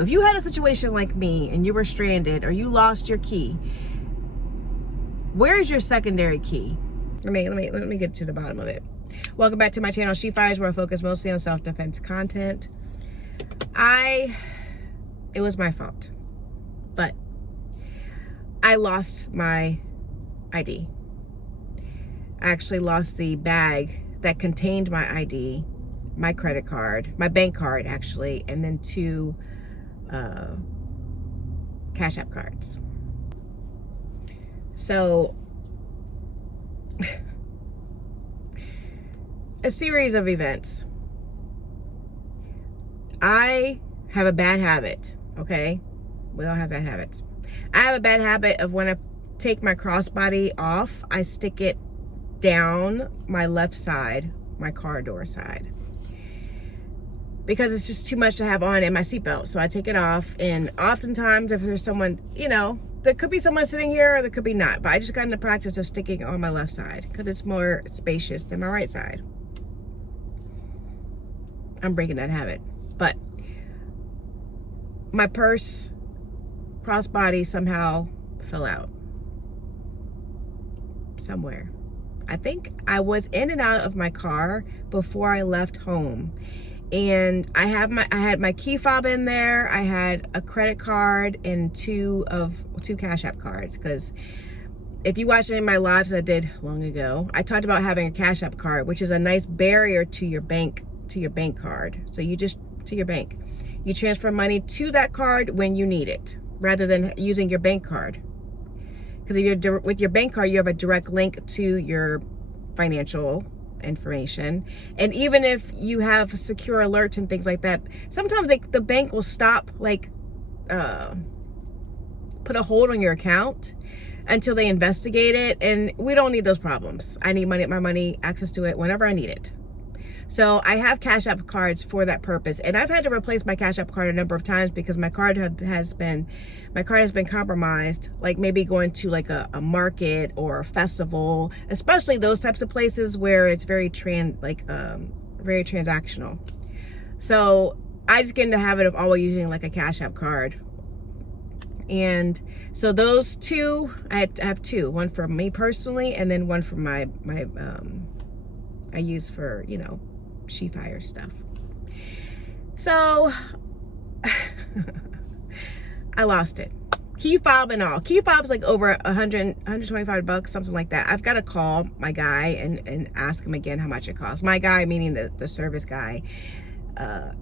If you had a situation like me and you were stranded or you lost your key, where's your secondary key? Let me get to the bottom of it. Welcome back to my channel, She Fires, where I focus mostly on self-defense content. It was my fault, but I lost my ID. I actually lost the bag that contained my ID, my credit card, my bank card actually, and then 2 Cash App cards. So a series of events. I have a bad habit, okay? We all have bad habits. I have a bad habit of when I take my crossbody off, I stick it down my left side, my car door side, because it's just too much to have on in my seatbelt. So I take it off, and oftentimes if there's someone, you know, there could be someone sitting here or there could be not, but I just got in the practice of sticking on my left side because it's more spacious than my right side. I'm breaking that habit. But my purse, crossbody somehow fell out somewhere. I think I was in and out of my car before I left home. And I had my key fob in there. I had a credit card and 2 Cash App cards, because if you watch any of my lives I did long ago, I talked about having a Cash App card, which is a nice barrier to your bank card. So you just, to your bank, you transfer money to that card when you need it, rather than using your bank card. Because if you're with your bank card, you have a direct link to your financial information. And even if you have secure alerts and things like that, sometimes the bank will stop, like put a hold on your account until they investigate it. And we don't need those problems. I need my money, access to it whenever I need it. So I have Cash App cards for that purpose, and I've had to replace my Cash App card a number of times because my card has been compromised, like maybe going to like a market or a festival, especially those types of places where it's very transactional. So I just get in the habit of always using like a Cash App card. And so those 2, I have 2, one for me personally, and then one for my I use for, you know, She Fire stuff. So I lost it. Key fob and all. Key fob's like over $125, something like that. I've got to call my guy and ask him again how much it costs. My guy, meaning the service guy at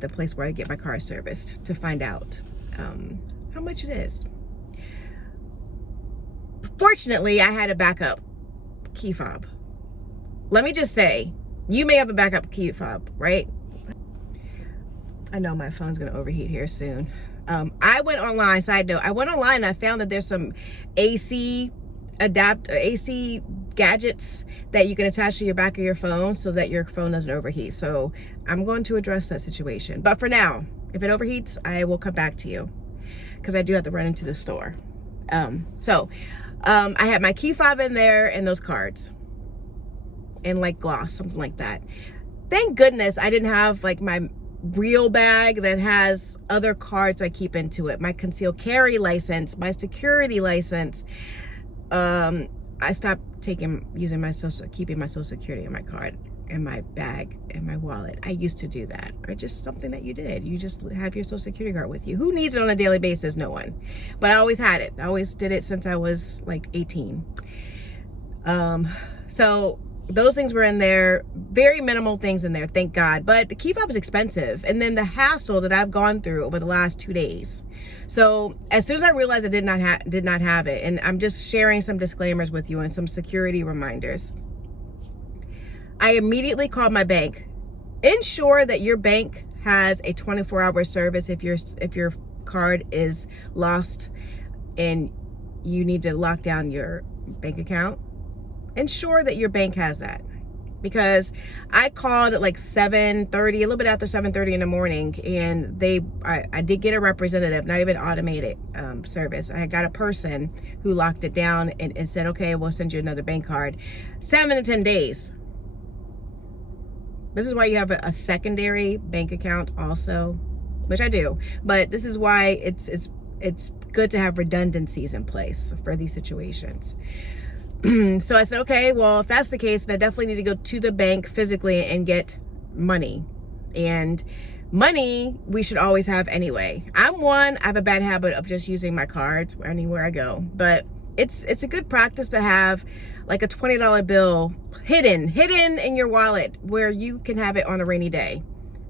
the place where I get my car serviced, to find out how much it is. Fortunately, I had a backup key fob. Let me just say, you may have a backup key fob, right? I know my phone's gonna overheat here soon. I went online, side note, I went online and I found that there's some AC gadgets that you can attach to your back of your phone so that your phone doesn't overheat. So I'm going to address that situation. But for now, if it overheats, I will come back to you, because I do have to run into the store. I had my key fob in there and those cards, and like gloss, something like that. Thank goodness I didn't have like my real bag that has other cards I keep into it. My concealed carry license, my security license. I stopped keeping my social security in my card, in my bag, in my wallet. I used to do that. Or just something that you did. You just have your social security card with you. Who needs it on a daily basis? No one. But I always had it. I always did it since I was like 18. So those things were in there, very minimal things in there, thank God. But the key fob is expensive. And then the hassle that I've gone through over the last 2 days. So as soon as I realized I did not have it, and I'm just sharing some disclaimers with you and some security reminders, I immediately called my bank. Ensure that your bank has a 24-hour service if your card is lost and you need to lock down your bank account. Ensure that your bank has that, because I called at like 7:30, a little bit after 7:30 in the morning, and I did get a representative, not even automated service. I got a person who locked it down and said, okay, we'll send you another bank card. 7 to 10 days. This is why you have a secondary bank account also. which I do, but this is why it's good to have redundancies in place for these situations. So I said, okay, well, if that's the case, then I definitely need to go to the bank physically and get money. And money we should always have anyway. I have a bad habit of just using my cards anywhere I go, but it's a good practice to have like a $20 bill hidden in your wallet where you can have it on a rainy day.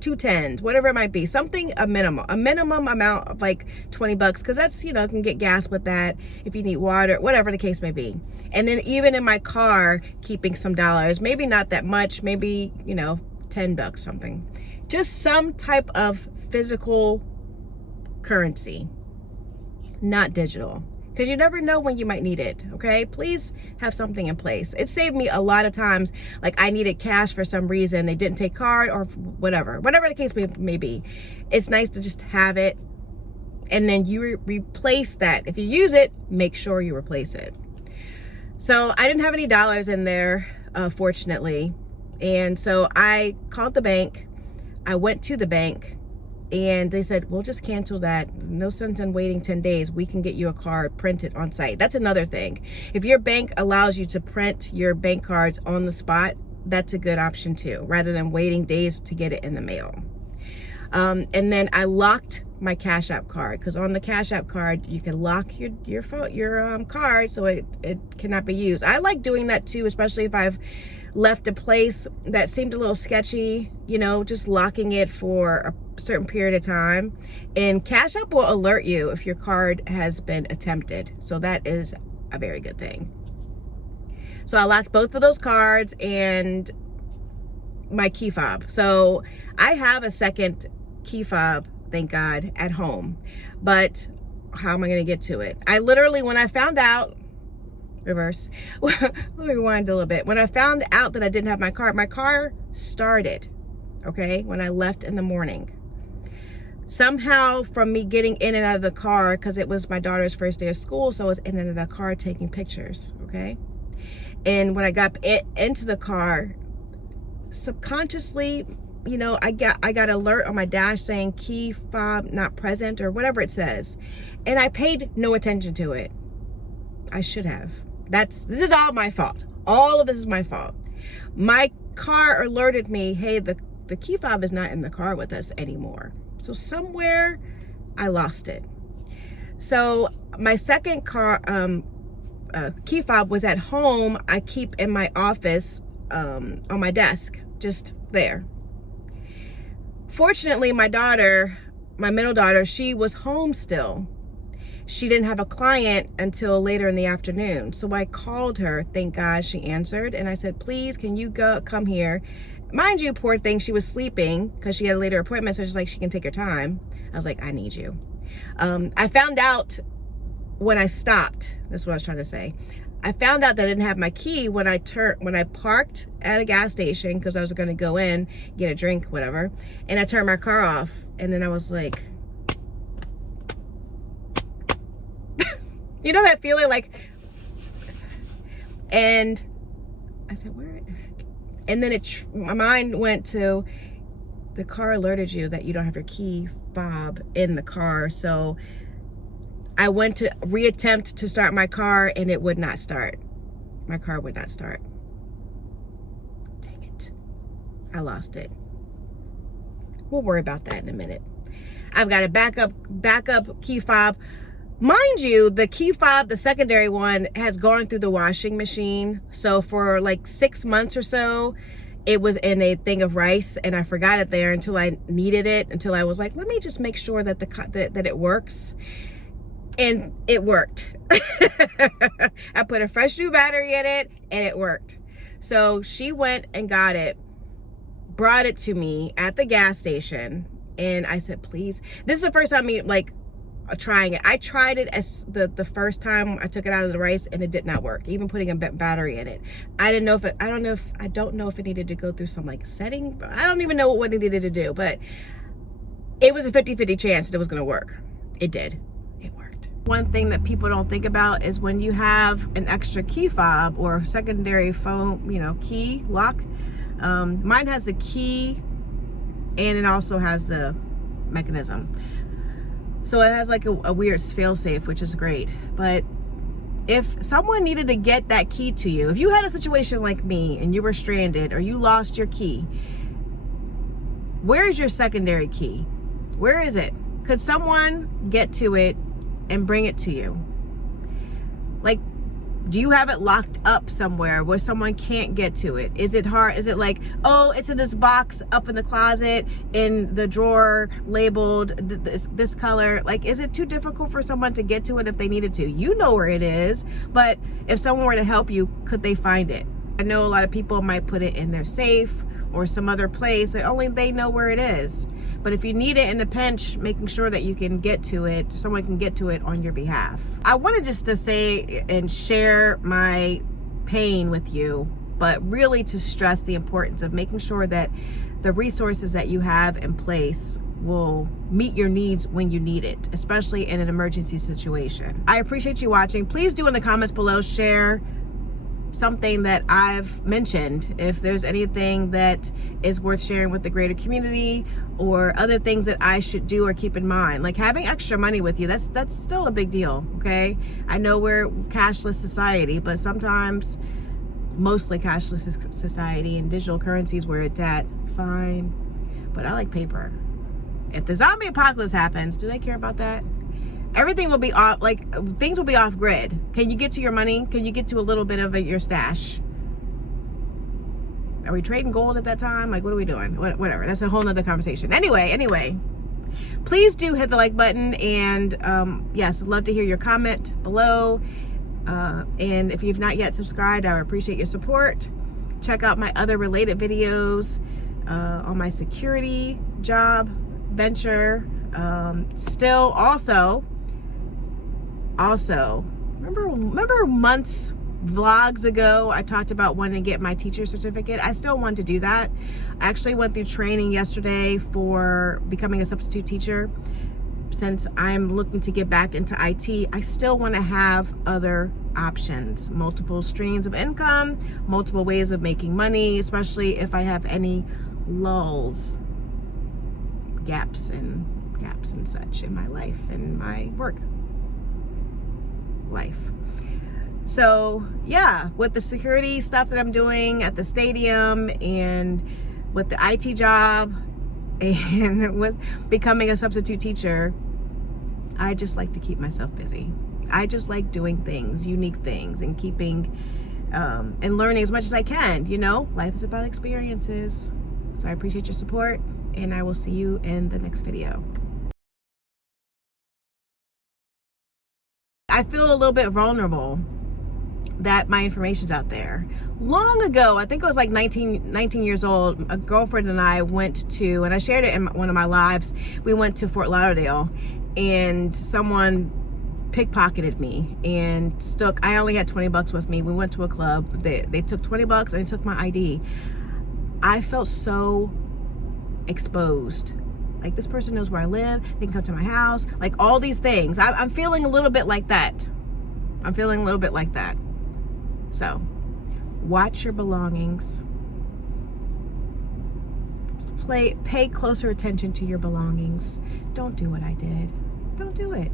2 10s, whatever it might be, something, a minimum amount of like 20 bucks, because that's, you know, can get gas with that if you need water, whatever the case may be. And then even in my car, keeping some dollars, maybe not that much, maybe, you know, 10 bucks, something, just some type of physical currency, not digital, because you never know when you might need it. Okay, please have something in place. It saved me a lot of times, like I needed cash for some reason, they didn't take card or whatever the case may be. It's nice to just have it, and then you replace that. If you use it, make sure you replace it. So I didn't have any dollars in there, fortunately, and so I called the bank. I went to the bank, and they said, we'll just cancel that. No sense in waiting 10 days. We can get you a card printed on site. That's another thing. If your bank allows you to print your bank cards on the spot, that's a good option too, rather than waiting days to get it in the mail. And then I locked my Cash App card, because on the Cash App card, you can lock your card so it cannot be used. I like doing that too, especially if I've left a place that seemed a little sketchy, you know, just locking it for a certain period of time. And Cash App will alert you if your card has been attempted. So that is a very good thing. So I locked both of those cards and my key fob. So I have a second key fob, thank God, at home. But how am I going to get to it? I literally, when I found out, reverse, let me rewind a little bit. When I found out that I didn't have my car started, okay, when I left in the morning. Somehow from me getting in and out of the car, because it was my daughter's first day of school, so I was in and out of the car taking pictures, okay? And when I got into the car, subconsciously, you know, I got alert on my dash saying key fob not present or whatever it says. And I paid no attention to it. I should have. This is all my fault. All of this is my fault. My car alerted me, hey, the key fob is not in the car with us anymore. So somewhere I lost it. So my second key fob was at home. I keep in my office on my desk, just there. Fortunately, my middle daughter, she was home still. She didn't have a client until later in the afternoon. So I called her. Thank God she answered. And I said, please, can you come here? Mind you, poor thing, she was sleeping because she had a later appointment. So she's like, she can take her time. I was like, I need you. I found out when I stopped. That's what I was trying to say. I found out that I didn't have my key when I parked at a gas station, because I was going to go in, get a drink, whatever. And I turned my car off. And then I was like, you know that feeling, like, and I said, where? And then my mind went to, the car alerted you that you don't have your key fob in the car. So I went to reattempt to start my car, and it would not start. My car would not start. Dang it. I lost it. We'll worry about that in a minute. I've got a backup key fob. Mind you, the key fob, the secondary one, has gone through the washing machine. So for like 6 months or so, it was in a thing of rice, and I forgot it there until I needed it, until I was like, let me just make sure that that it works. And it worked. I put a fresh new battery in it, and it worked. So she went and got it, brought it to me at the gas station, and I said, please. This is the first time trying it. I tried it as the first time I took it out of the rice, and it did not work, even putting a battery in it. I don't know if it needed to go through some like setting. I don't even know what it needed to do, but it was a 50-50 chance that it was going to work. It did. It worked. One thing that people don't think about is when you have an extra key fob or secondary phone, key lock. Mine has the key, and it also has the mechanism. So it has like a weird fail-safe, which is great. But if someone needed to get that key to you, if you had a situation like me and you were stranded or you lost your key, where is your secondary key? Where is it? Could someone get to it and bring it to you? Like, do you have it locked up somewhere where someone can't get to it? Is it hard? Is it like, oh, it's in this box up in the closet in the drawer labeled this color? Like, is it too difficult for someone to get to it if they needed to? You know where it is, but if someone were to help you, could they find it? I know a lot of people might put it in their safe or some other place that only they know where it is. But if you need it in a pinch, making sure that you can get to it, someone can get to it on your behalf. I wanted just to say and share my pain with you, but really to stress the importance of making sure that the resources that you have in place will meet your needs when you need it, especially in an emergency situation. I appreciate you watching. Please do in the comments below share something that I've mentioned, if there's anything that is worth sharing with the greater community, or other things that I should do or keep in mind. Like having extra money with you, that's still a big deal, okay? I know we're cashless society, but sometimes, mostly cashless society and digital currencies where it's at, fine, but I like paper. If the zombie apocalypse happens, do they care about that? Everything will be off, like things will be off grid. Can you get to your money? Can you get to a little bit of your stash? Are we trading gold at that time? Like, what are we doing? Whatever, that's a whole nother conversation. Anyway, please do hit the like button, and yes, I'd love to hear your comment below. And if you've not yet subscribed, I would appreciate your support. Check out my other related videos on my security job venture. Still also remember months vlogs ago I talked about wanting to get my teacher certificate. I still want to do that. I actually went through training yesterday for becoming a substitute teacher. Since I'm looking to get back into IT, I still want to have other options, multiple streams of income, multiple ways of making money, especially if I have any lulls, gaps and such in my life and my work life. So yeah, with the security stuff that I'm doing at the stadium, and with the IT job, and with becoming a substitute teacher, I just like to keep myself busy. I just like doing things, unique things, and keeping and learning as much as I can. You know, life is about experiences. So I appreciate your support, and I will see you in the next video. I feel a little bit vulnerable that my information's out there. Long ago, I think I was like 19 years old, a girlfriend and I went to, and I shared it in one of my lives, we went to Fort Lauderdale, and someone pickpocketed me and I only had 20 bucks with me. We went to a club, they took 20 bucks and they took my ID. I felt so exposed. Like, this person knows where I live, they can come to my house, like all these things. I'm feeling a little bit like that. I'm feeling a little bit like that. So, watch your belongings. Pay closer attention to your belongings. Don't do what I did. Don't do it.